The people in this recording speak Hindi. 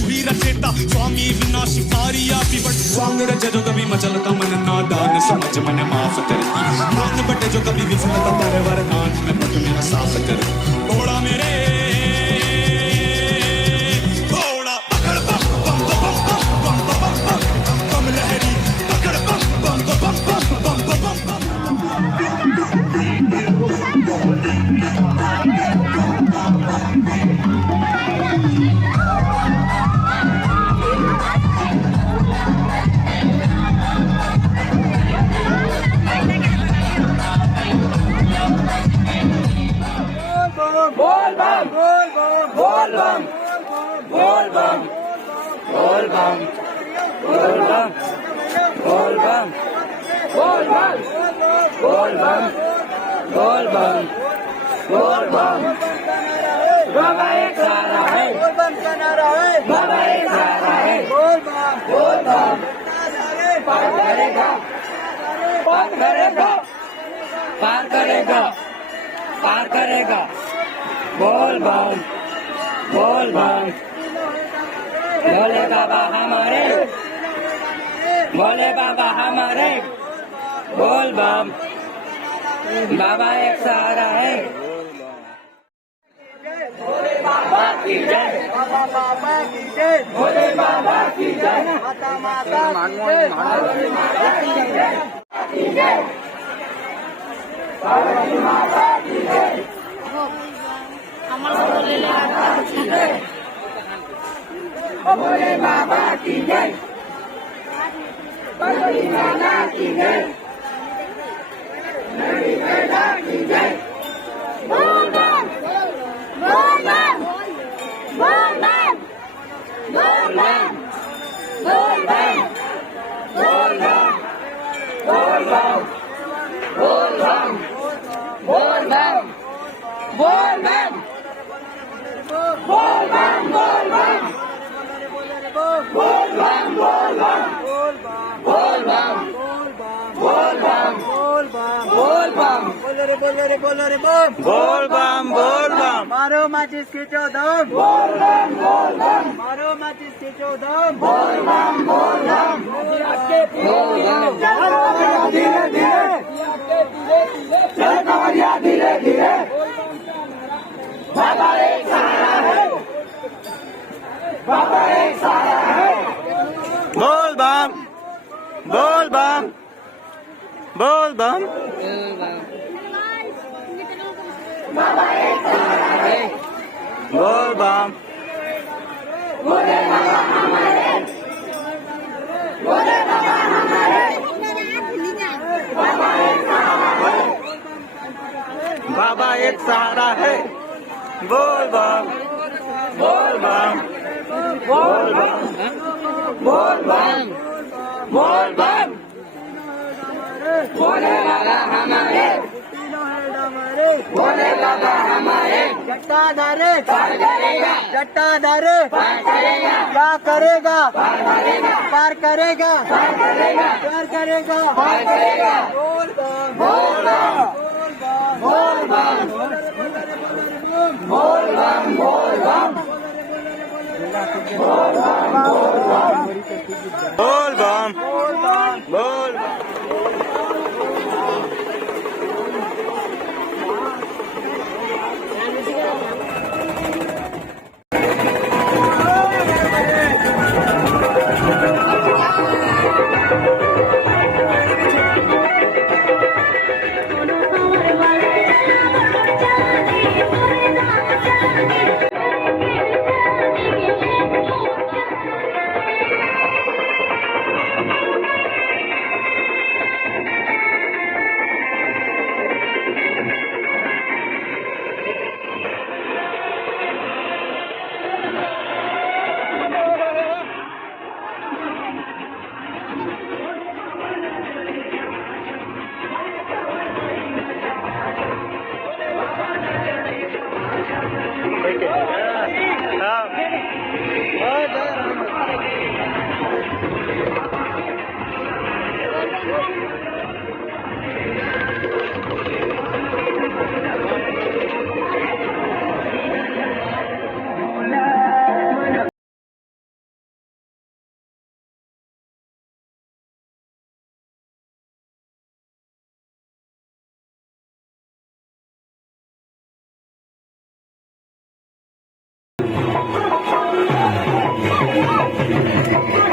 स्वामी विनाशी फारिया पीपट स्वांग रज जो कभी मचलता मन नादान समझ मन माफ करती मान बटे जो कभी विफलता परवर नान में पट मेरा साफ कर घोड़ा मेरे घोड़ा पकड़ बम बम बम बम बम बम बम बम लहरी पकड़ बम बम बम बम बम बम बोल बम बोल बम बोल बम बोल बम बोल बम बोल बम बोल बम बोल बम बोल बम बोल बम बाबा एक सहारा है बोल बम का नारा है बाबा एक सहारा है बोल बम पार करेगा पार करेगा पार करेगा पार करेगा बोल बम बोल बम भोले बाबा हमारे भोले बाबा हमारे बोल बम बाबा एक सहारा है भोले बाबा की जय बाबा बाबा की जय भोले बाबा की जय माता माता पार्वती माता की जय पार्वती माता की जय भोले बाबा की जय पार्वती माता की जय नदी मैदा की जय बोल बम बोल बम बोल बम बोल बम बोल बम बोल बम बोल बम बोल बम बोल बम बोल बम बोल बम बोल बम बोल बम बोल बम बोल बम बोल बम बोल बम बोलो रे बम बोल बम मारो माचिस की चौदम बोल बम मारो माचिस की चौदम बोल बम धीरे धीरे चल कमरिया धीरे धीरे बाबा एक सहारा है बाबा एक सहारा है बोल बम बोल बम बोल बम बाबा एक सहारा है बोल बम भोले बाबा हमारे भोले बाबा हमारे बाबा एक सहारा है बाबा एक सहारा है बोल बम बोल बम बोल बम बोल बम बोल बम भोले बाबा हमारे भोले बाबा हमारे जट्टाधारे पार करेगा जट्टाधारे पार करेगा क्या करेगा पार करेगा पार करेगा पार करेगा प्यार करेगा पार करेगा बोल बम बोल बम बोल बम बोल बम बोल बम बोल बम बोल बम